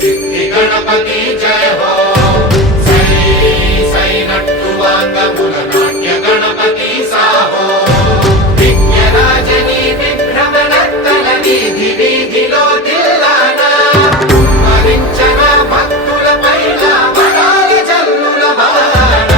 सिद्धि गणपति जय हो सै सै नट्टु वांगमुल नाट्य गणपति साहो विघ्नराजनी विभ्रमनर्तन वीधि वीधिलो दिल्लाना మరించన భక్తుల పైన వరాల జల్లుల వాన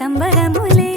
సంబరములే.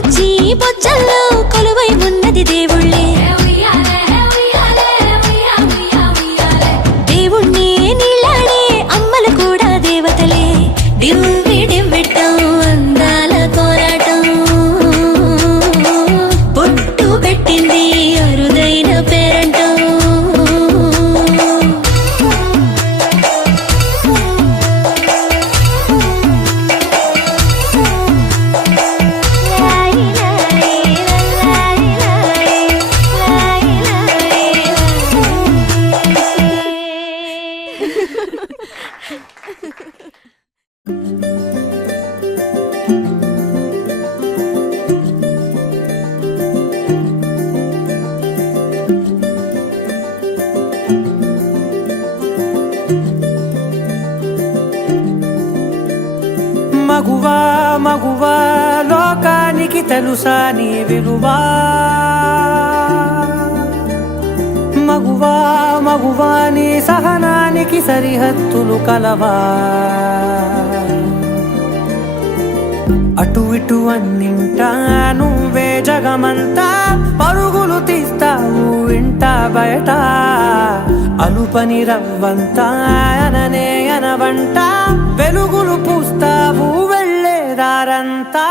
వచ్చి బొజ్జల్లో కొలువై ఉన్నది దేవుళ్ళే దేవుణ్ణి నీళ్ళాడే అమ్మలు కూడా దేవతలే డివ్వి డివ్వెట్టం అందాల కోరాటం పొట్టు పెట్టింది అరుదైన పేరంటం మగువా మగువా లోకానికి తెలుసా నీ విలువా మగువా మగువా నీ సహనానికి సరిహద్దులు కలవా అటు ఇటు అన్నింటా నువ్వే జగమంతా పరుగులు తీస్తావు ఇంట బయట అలుపని రవ్వంతా అననే అనవంట వెలుగులు పూస్తావు వెళ్ళేదారంతా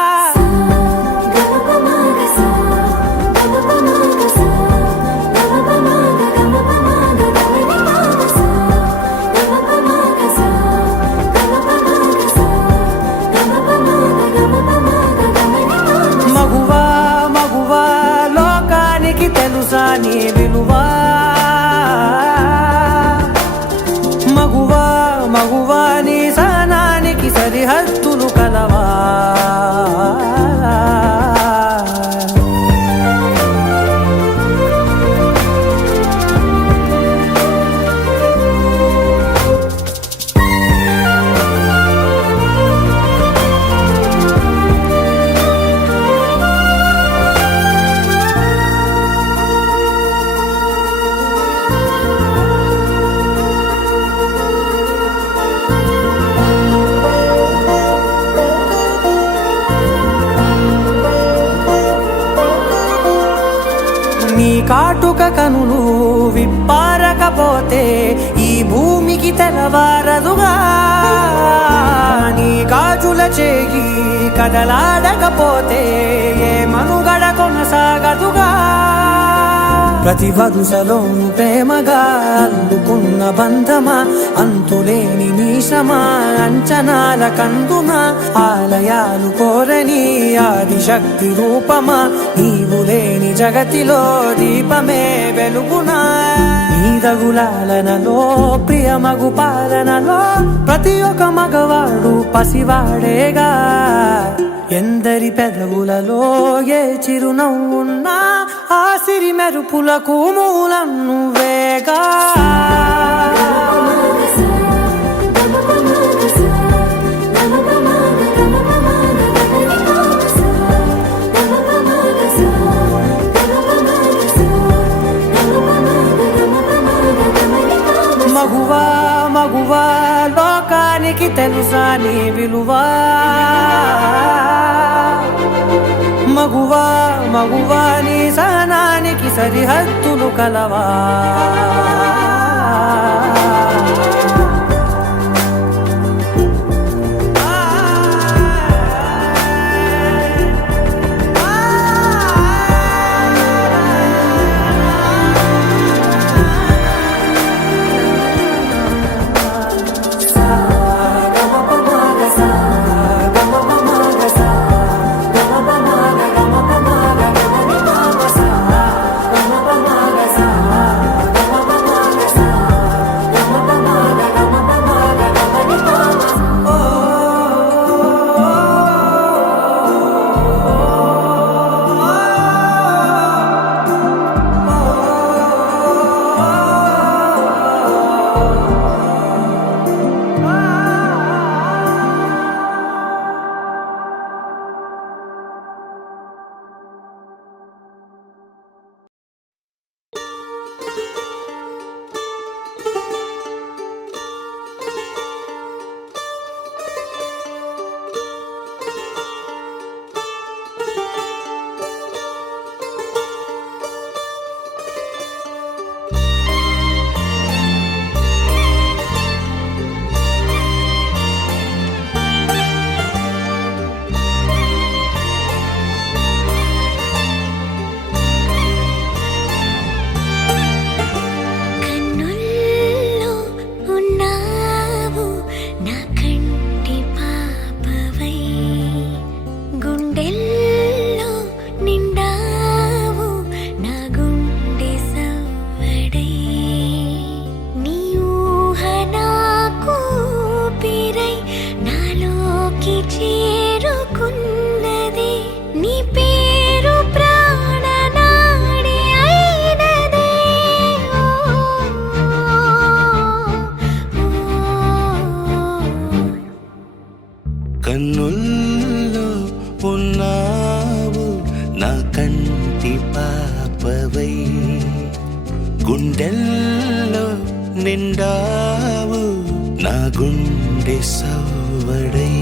మగువా మగువా లోకానికి తెలుసా నీ విలువా మగువా మగువా నీ సహనానికి సరిహద్దులు కలవా నీ కాటుక కనులు విప్పారకపోతే ఈ భూమికి తెలవారదుగా నీ గాజుల చేయి కదలాడకపోతే ఏ మనుగడ కొనసాగదుగా ప్రతి వరుసలోను ప్రేమగా అల్లుకున్న బంధమా అంతులేని నీశమా అంచనాల కందుమా ఆలయాలు కోరని ఆదిశక్తి రూపమా నీవు లేని జగతిలో దీపమే వెలుగునా నీదగులాలనలో ప్రియమగు పాలనలో ప్రతి ఒక్క మగవాడు పసివాడేగా ఎందరి పెదవులలో ఏ చిరునవ్వున్నా ఆ సిరి మెరుపులకు మూలం నువ్వేగా మగువా మగువా లోకానికి తెలుసా నీ విలువా మగువా మగువా నీ సహనానికి సరిహద్దులు కలవా కంటి పాపవై గుండెల్లో నిండావు నా గుండె సవ్వడై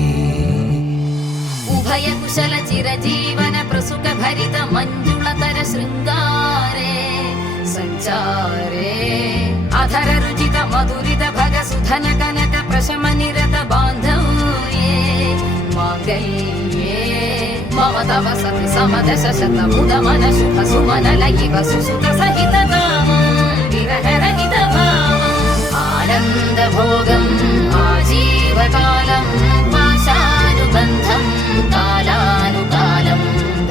ఉభయ కుశల చిరజీవన ప్రసుక భరిత మంజుళతర శృంగారే సంచారే అధర రుచిత మధురిత భగ సుధన కనక ప్రశమ నిరత బాంధవ్యే మాంగళ్యే మమ తవ సతి సమదశ శత ముద మన శుభ సుమన లయివ సుసుత సహిత కామం విరహ రహిత భావం ఆనంద భోగం ఆజీవకాలం పాశానుబంధం కాలానుకాలం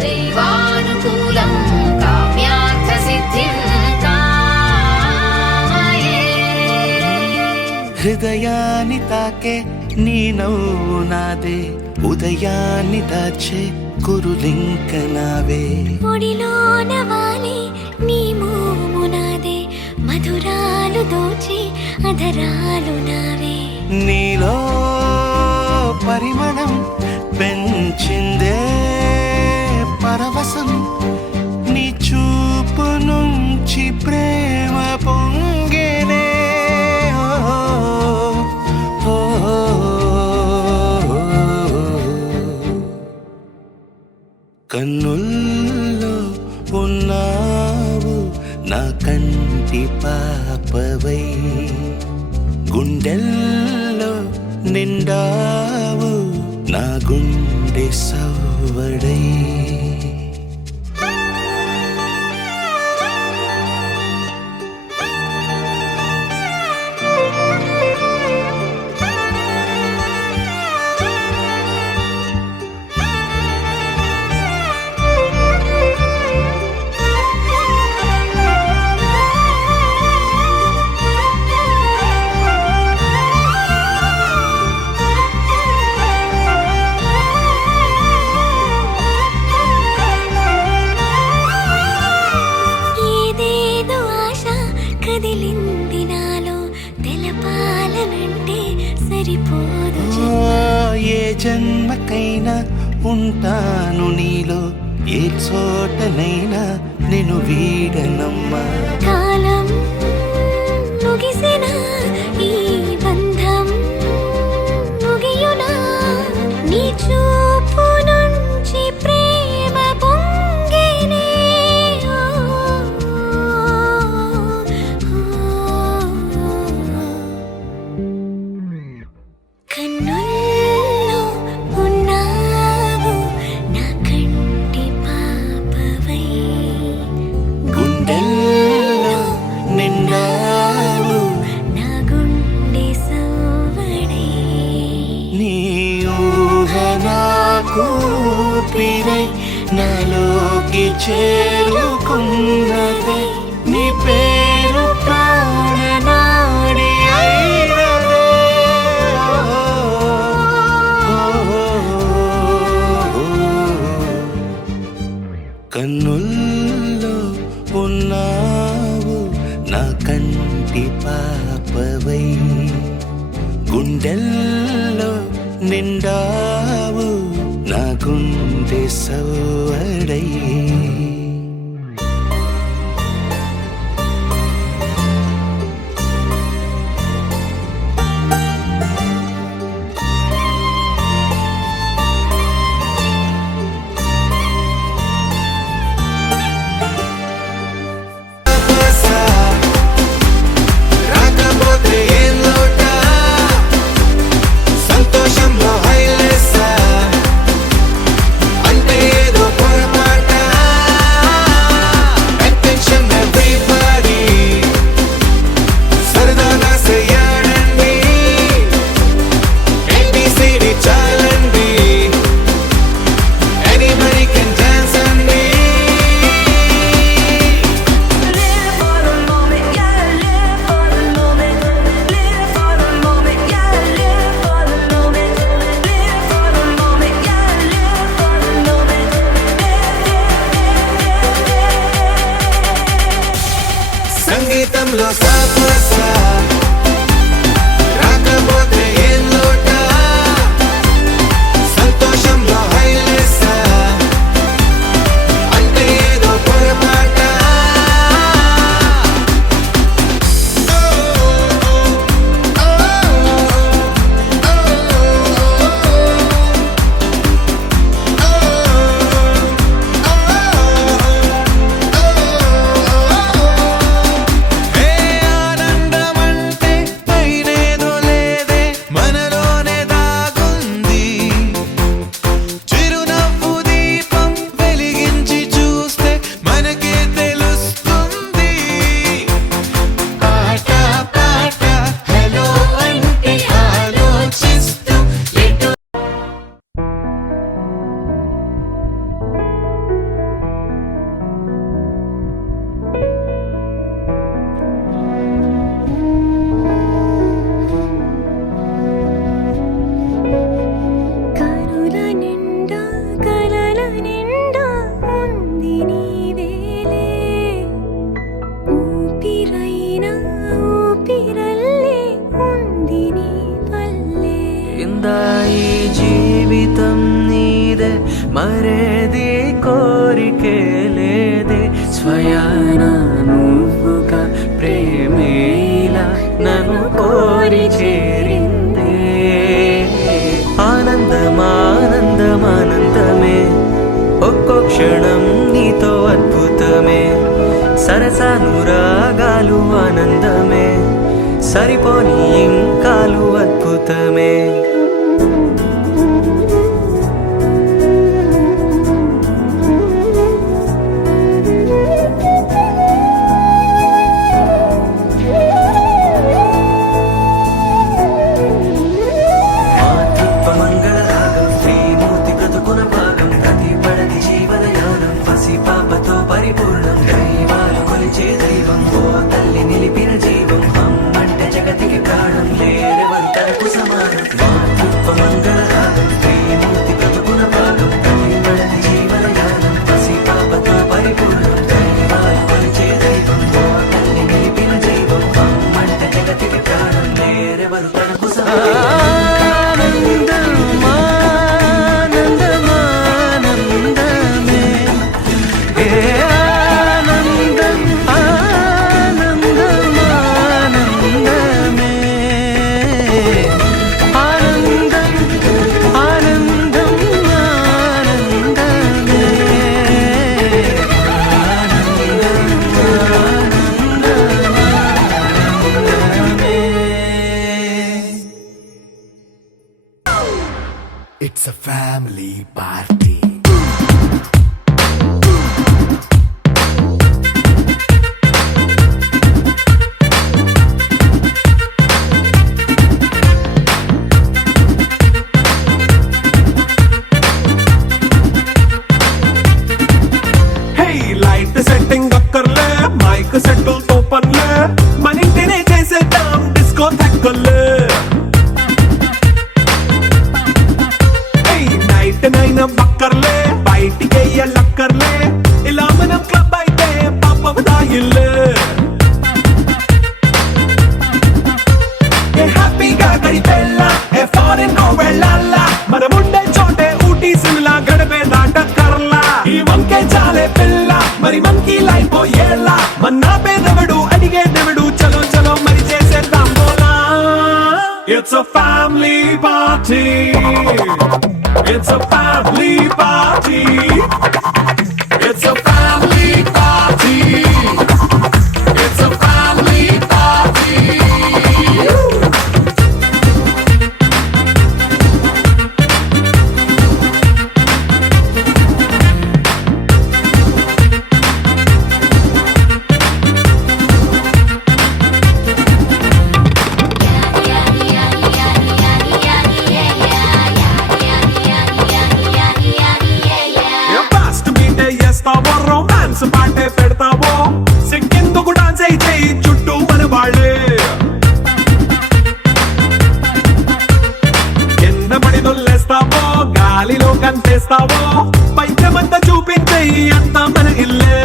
దైవానుకూలం కామ్యార్థ సిద్ధిం కామయే. హృదయాన్ని తాకే నీ నవ్వు నాదే ఉదయాన్ని దాచే కురులింక నావే ఒడిలోన వాలి నీ మోము నాదే మధురాలు దోచి అధరాలు నావే నీలో పరిమళం పెంచిందే పరవశం నీ చూపు నుంచి ప్రేమ పొంగేనే కన్నుల్లో ఉన్నావు నా కంటి పాపవై గుండెల్లో నిండావు నా గుండె సవ్వడై ఏదేదో ఆశ కదిలింది నాలో తెలపాలనంటే సరిపోదు ఏ జన్మకైనా ఉంటాను నీలో ఏ చోటనైనా నేను వీడనమ్మా కాలం ముగిసిన ఈ బంధం ముగియునా నీ చూపు నుంచి ప్రేమ పొంగేనే కన్నుల్లో ఉన్నావు నా కంటి పాపవై గుండెల్లో నిండావు నా గుండె సవ్వడై నీ ఊహ నాకు పిరై నాలోకి చేరుకున్నదే నీ పేరు ప్రాణనాడి అయినదే కన్నుల్లో ఉన్నావు నా కంటి పాపవై గుండెల్లో నిండావు నా గుండె సవ్వడై రాకపోతే ఏం లోట సంతోషంలో హైలేసా అంటే ఏదో పొరపాట కోరికే లేదే స్వయాన నువ్వుగా ప్రేమేలా నన్ను కోరి చేరిందే ఆనందమానందమానందమే ఒక్కో క్షణం నీతో అద్భుతమే సరసానురాగాలు ఆనందమే సరిపోని ఇంకాలు అద్భుతమే మంగళరాగం శ్రీమూర్తి బ్రతుకున భాగం ప్రతి పడతి జీవనయానం పసి పాపతో పరిపూర్ణం దైవాలు కొలిచే దైవం ఓ తల్లి నిలిపిన జీవం అమ్మంటే జగతికి ప్రాణం లేరెవరు తనకు సమానం మాతృత్వ మంగళరాగం శ్రీమూర్తి బ్రతుకున భాగం ప్రతి పడతి జీవనయానం పసి పాపతో పరిపూర్ణం దైవాలు కొలిచే దైవం ఓ తల్లి నిలిపిన జీవం అమ్మంటే జగతికి ప్రాణం లేరెవరు తనకు సమానం It's a family party. Hey, light setting అక్కర్లే మైక్ సెట్టిల్ తో పనులే మన ఇంటినే చేసేద్దాం డిస్కో థక్కర్లే నైట్ నైన్ బక్కర్లే బయటికి లక్కర్లే ఇలా మనం క్లబ్ అయితే పాపం దాయిల్లే హ్యాపీగా గడిపెళ్ళ ఏ ఫారెన్ నో వెళ్ళాలా మనం ఉండే చోటే ఊటీ సిమ్లా గడిపే దాటక్కర్లా ఈ వంకే చాలే పిల్ల మరి మనకి లైఫ్ ఏళ్ళ మన్నా పేదవడు అడిగేదెవడు చలో చలో మరి చేసేద్దాం బోలా It's a family party. It's a family party. It's a family party. It's a family party. Fast మీటే చేస్తావో రొమాన్స్ పాటే పెడతావో సిక్కిందుకు డాన్స్ అయితే చుట్టూ మన వాళ్ళే కింద పడి దొల్లేస్తావో గాలిలో కంటేస్తావో పైకమంతా చూపించే అంతా మన ఇల్లే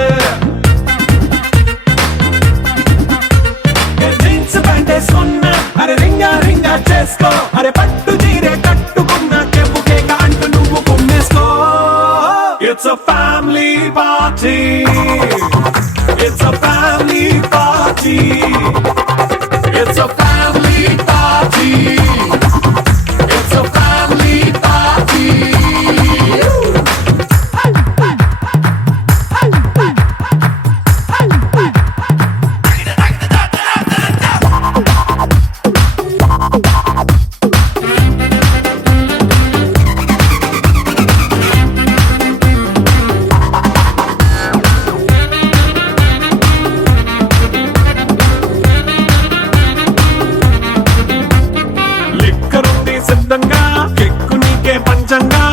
జీన్స్ ప్యాంట్ వేసుకున్నా అరే రింగా రింగా చేసుకో అరే పట్టు చీరే కట్టుకున్నా చెప్పుకే అంటూ నువ్వు కుమ్మేసుకో It's a family party. It's a family party. It's a family party. It's a family party. లిక్కరుంది సిద్ధంగా కెక్కు నీకే పంచంగా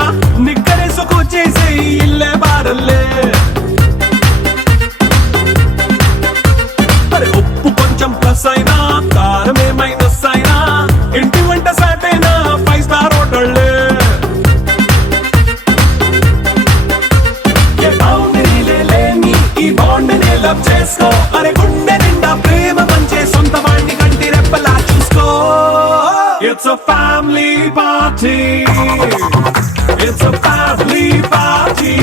నిక్కరేసుకు చేసే ఇల్లే బారల్లే అరే ఉప్పు కొంచెం ప్లస్ అయినా కారమే మైనస్ అయినా ఇంటి వంట సాటైనా 5 స్టార్ హోటళ్ళే ఏ బౌండరీలే లేని ఈ బాండ్ నే లవ్ చేసుకో అరే గుండె నిండా ప్రేమ మంచే సొంత వాణ్ణి కంటి రెప్పలా చూసుకో It's a family party. It's a family party.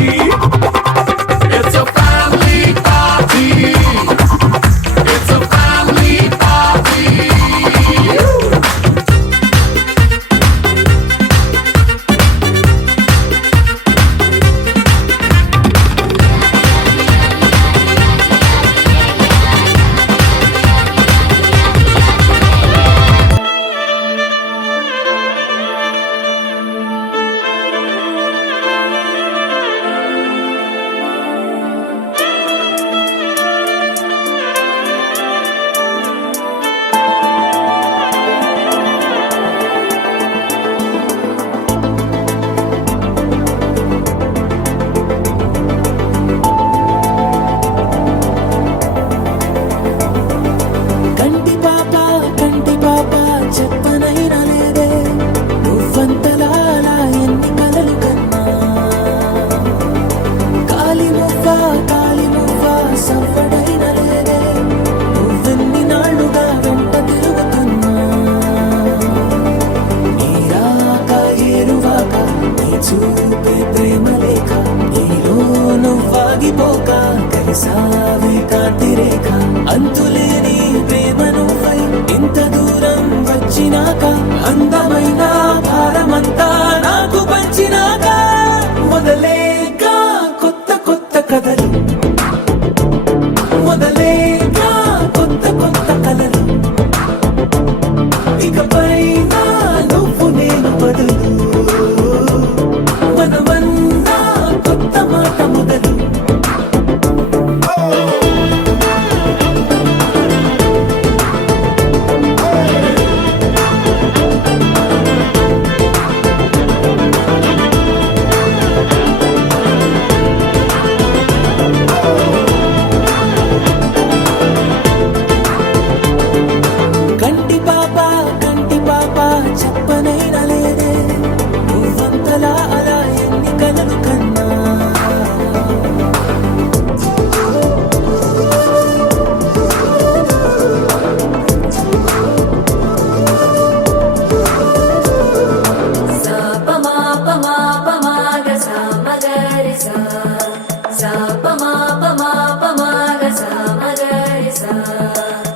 ఆగిపోక కలిసావే కాంతి రేఖ అంతులేని ప్రేమను ఇంత దూరం వచ్చినాక అందమైన భారమంతా నాకు పంచినాక మొదలేక కొత్త కొత్త కథలు మొదలేక కొత్త కొత్త కలలు ఇకపై నువ్వు నేను బదులు మనమన్నా కొత్త మాట మొదలు కంటి పాప చెప్పనైనా లేదే నువ్వంతలా అలా ఎన్ని కలలు కన్నా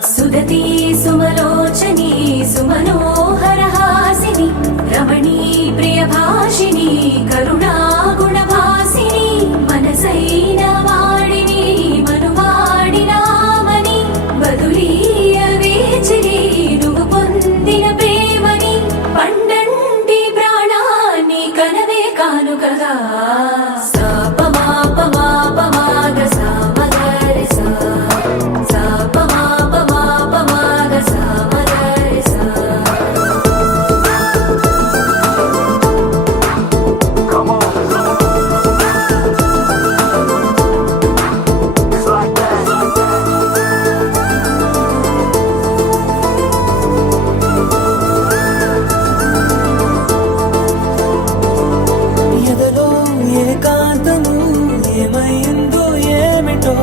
సుదతి సుమలోచని సుమనోహర హాసిని రమణీ ప్రియ భాషిని కరుణా గుణభాసిని మనసైన వాడిని మనువాడినామని బదులీయ వేచిరి నువ్వు పొందిన ప్రేమని పండంటి ప్రాణాన్ని కనవే కానుకగా ఎదలో ఏకాంతము ఏమైందో ఏమిటో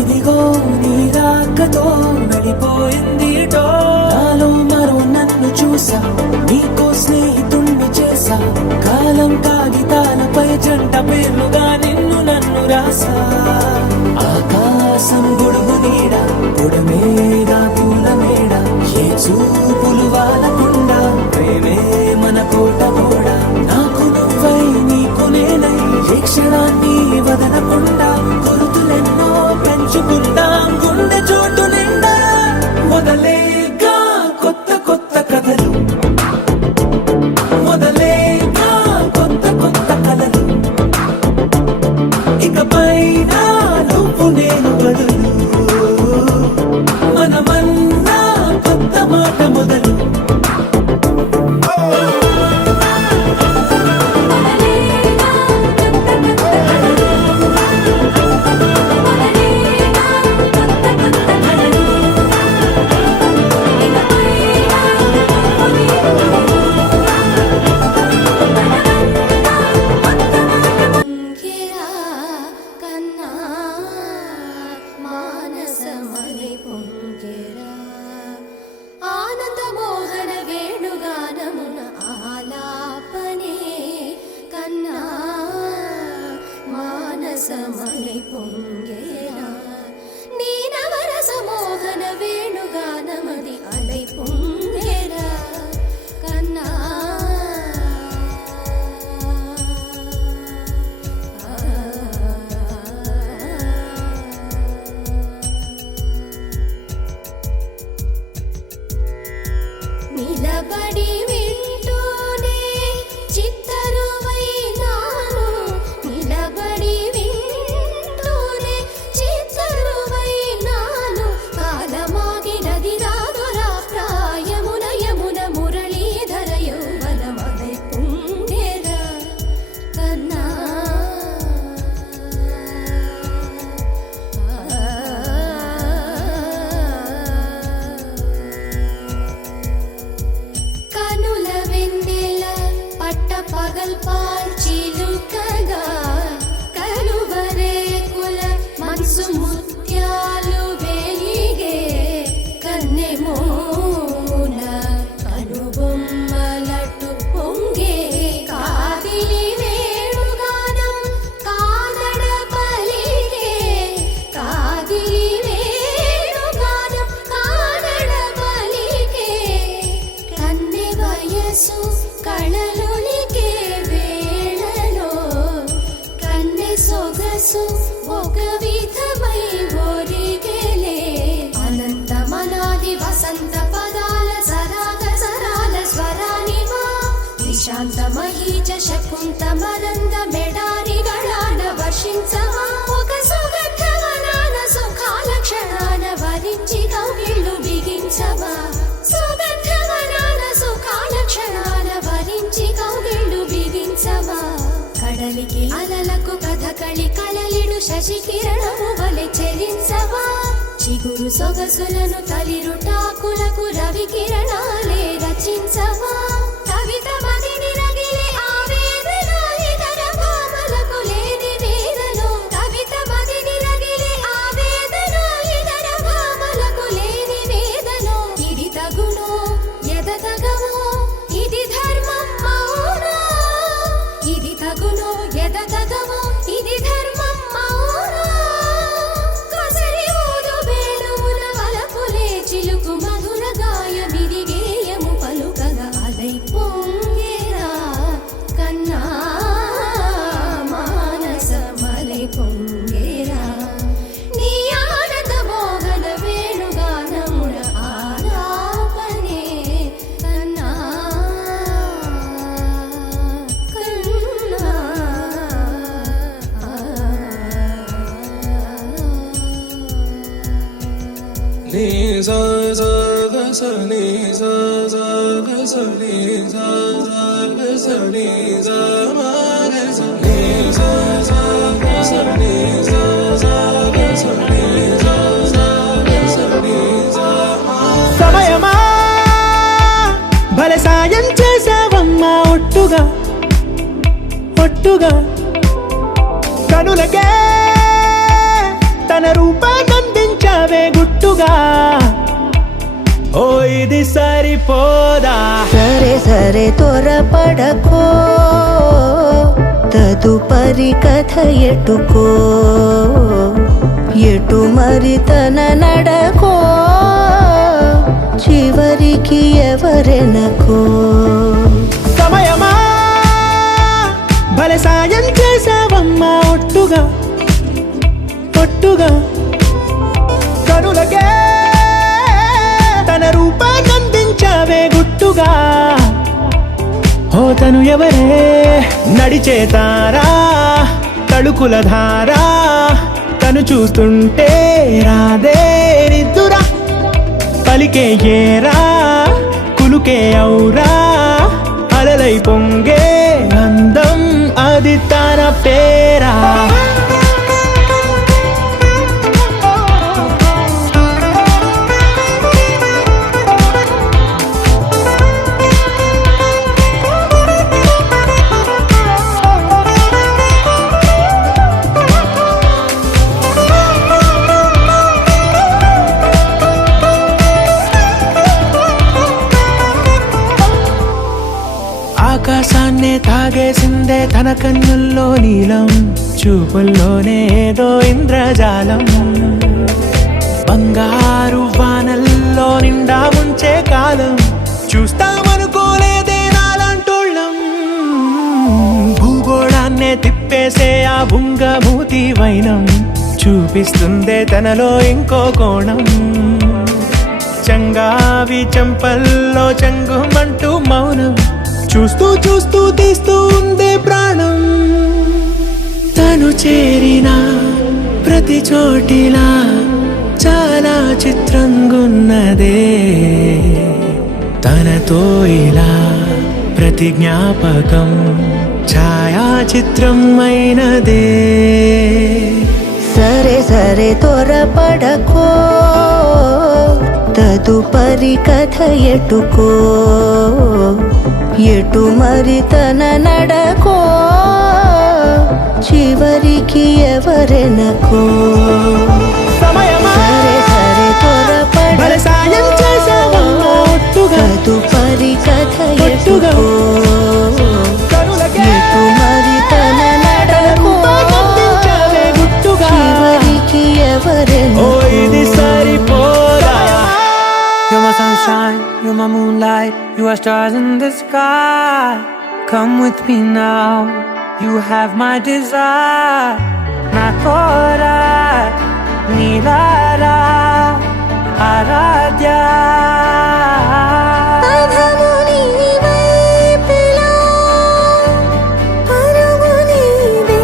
ఇదిగో నీ రాకతో వెళ్ళిపోయిందిటో నాలో మరో నన్ను చూసా నీకో స్నేహితుణ్ణి చేసా కాలం కాగితాలపై జంట పేర్లుగా నిన్ను నన్ను రాసా ఆకాశం గొడుగు నీడ పొడమేగా పూల మేడ ఏ చూపులు వాలకుండా ప్రేమే మన కోట కూడా నాకు నువ్వై నీకు నేనై ఏ క్షణాన్ని వదలకుండా గుర్తులెన్నో పెంచుకుందాం గుండె చోటు నిండా మొదలేక కొత్త కొత్త కథలు మొదలేక కొత్త కొత్త కలలు ఇకపై నువ్వు నేను బదులు మనమన్నా కొత్త మాట మొదలు పొంగిరా కన్నా మానసమని పొంగిరా ఆనంద మోహన వేణుగానమున ఆలాపనే కన్నా మానసమని పొంగిరా నీ నవరస మోహన వేణుగానమది అలై పొంగిరా కన్నా నిలబడి వింటూనే చిత్తరువైనాను నిలబడి వింటూనే చిత్తరువైనాను కాలమాగినది సొగసు ఒక విధమై ఒరిగేలే అనంతమనాది వసంత పదాల సరాగ సరాల స్వరానివా నిశాంత మహీచ శకుంత మరంద మెడారి గళాన వర్షించవా ఒక సుగంధవనాన సుఖాల క్షణాన వరించి కౌగిళ్ళు బిగించవా సుగంధవనాన సుఖాల క్షణాన వరించి కౌగిళ్ళు బిగించవా కడలికి అలలకు కథకళి కలలిడు శశి కిరణము వలె చెలించవా చిగురు సొగసులను తలిరుటాకులకు రవి కిరణాలే రచించవా కవిత మదిని రగిలే ఆవేదన ఇతర భామలకు లేని వేదను కవిత మదిని రగిలే ఆవేదన ఇతర భామలకు లేని వేదను ఇది తగునో ఎదతగమో ఇది ధర్మం మౌనా ఇది తగునో ఎదతగమో ఇది ధర్మం మౌనా కసరి ఊదు వేణువున వలపులే చిలుకు మధుర గాయమిది గేయము పలుకగా అలై పొంగేరా కన్నా మానసమలై పొంగేరా నీ ఆనంద మోహన వేణుగానమున ఆలాపనే కన్నా నీ సా సా గ స నీ సా సా గ స నీ సా సా గ స నీ సా మా గ స నీ సా సా గ స నీ సా సా గ స నీ సా సా గ స నీ సా మా సమయమా భలే సాయం చేసావమ్మా ఒట్టుగా ఒట్టుగా కనులకే తన రూపాన్నందించావే గుట్టుగా ఓ ఇది సరిపోదా సరే సరే త్వరపడకో తదుపరి కథ ఎటుకో ఎటు మరి తన నడకో చివరికి ఎవరెనకో సమయమా భలే సాయం చేసావమ్మా ఒట్టుగా ఒట్టుగా కనులకే తన రూపాన్నందించావే గుట్టుగా ఓ తను ఎవరే నడిచే తారా తళుకుల ధారా తను చూస్తుంటే రాదే నిద్దురా పలికే ఏరా కులుకే ఔరా అలలై పొంగే అందం అది తన పేరా ఆకాశాన్నే తాగేసిందే తన కన్నుల్లో నీలం చూపుల్లోనే ఏదో ఇంద్రజాలం బంగారు వానల్లో నిండా ముంచే కాలం చూస్తామనుకోలేదే నాలాంటోళ్ళం భూగోళాన్నే తిప్పేసే ఆ బుంగమూతి వైనం చూపిస్తుందే తనలో ఇంకో కోణం చంగావి చెంపల్లో చెంగుమంటూ మౌనం చూస్తూ చూస్తూ తీస్తూ ఉందే ప్రాణం తను చేరిన ప్రతి చోటిలా చాలా చిత్రంగున్నదే తనతో ఇలా ప్రతి జ్ఞాపకం ఛాయాచిత్రం అయినదే సరే సరే త్వరపడకో తదుపరి కథ ఎటుకో ఎటు మరి తన నడకో చివరికి ఎవరెనకో సమయమా సరే సరే భలే సాయం చేసావమ్మా ఒట్టుగా తదుపరి కథ ఒట్టుగా ఎటుకో కనులకే ఎటు మరి తన నడకో రూపాన్నందించావే గుట్టుగా చివరికి ఓ ఎవరెనకో ఇది సరిపోదా You're my sunshine, you're my moonlight, you are stars in the sky. Come with me now, You have my desire, na tora, nilara, aradya. పదము నీ వైపులా, పరుగు నీదే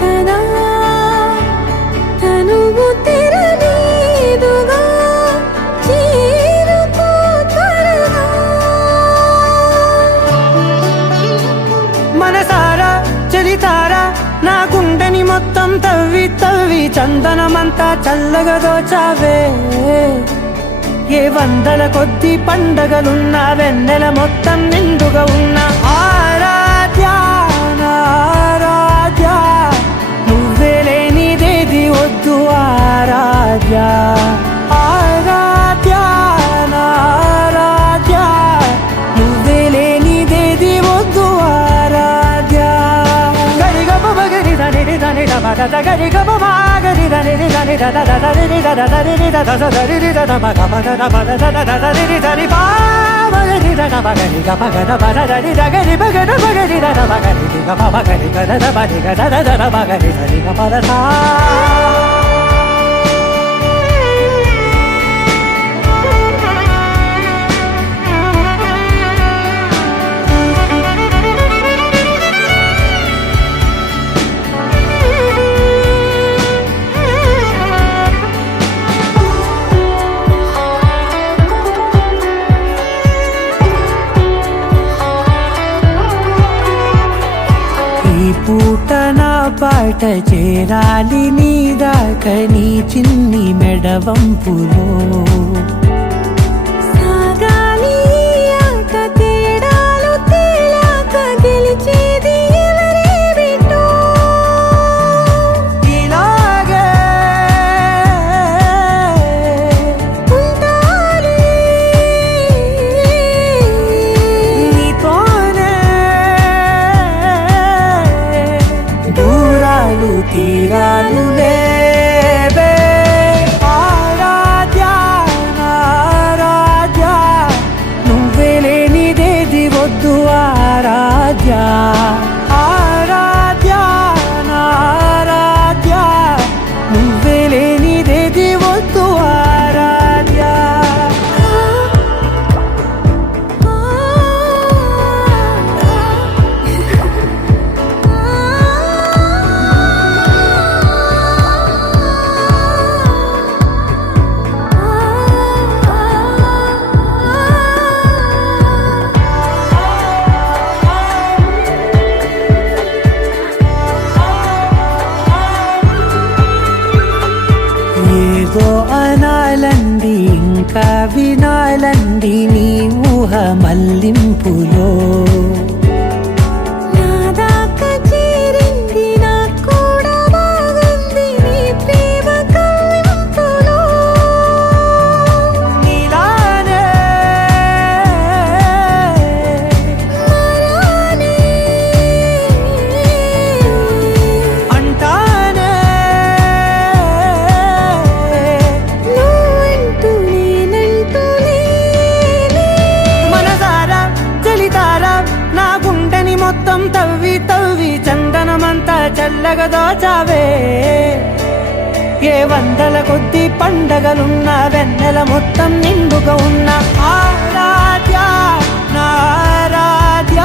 కదా, తనువు తెర మీదుగా, చేరుకో త్వరగా. మనసారా చలితారా నా గుండెని మొత్తం తవ్వి తవ్వి చందనమంతా చల్లగా దోచావే. ఏ వందల కొద్ది పండగలున్న వెన్నెల మొత్తం నిండుగా ఉన్న ఆరాధ్య నా ఆరాధ్య, నువ్వే లేనిదేది వద్దు ఆరాధ్య. ఆరాధ్య నా ఆరాధ్య, నువ్వే లేనిదేది వద్దు ఆరాధ్య. గరిగమ మగరి దని దని దమ దద గరిగమ మాగరి దని దని దద దద రి దద దరి రి దద దరి రి దద మగ మగ దమ దద దద రి రి దరి బా మగరి దద మగరి గ మగ దమ దరి దగరి మగ మగరి దద మగరి గ మగరి గ దద మగరి గ దద దద మగరి దరి గ పద సా. ఈ పూట నా పాట చేరాలి నీ దాకా నీ చిన్ని మెడవంపులో. సాగాలి ఆట తేడాలు తేలాక గెలిచేది ఎవరే బిడ్డో. ఇలాగే ఉంటాలి నీతోనే దూరాలు తీరాలు లేవే. ఆరాధ్య నా ఆరాధ్య, నువ్వే లేనిదేది వద్దు ఆరాధ్య. ఆరాధ్య నా ఆరాధ్య, నువ్వే లేనిదేది వద్దు ఆరాధ్య. ఏదో అనాలంది ఇంకా వినాలంది నీ ఊహ మల్లింపులో. నా దాకా చేరింది నాకు కూడా బాగుంది నీ ప్రేమ కవ్వింపులో. నీలానే మరానే అంటానే నువ్వంటూ నేనంటూ లేనే. మనసారా చలితారా నా గుండెని మొత్తం తవ్వి తవ్వి చందనమంతా చల్లగా దోచావే. ఏ వందల కొద్ది పండగలున్న వెన్నెల మొత్తం నిండుగా ఉన్న ఆరాధ్య నా ఆరాధ్య,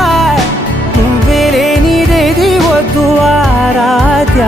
నువ్వే లేనిదేది వద్దు ఆరాధ్య.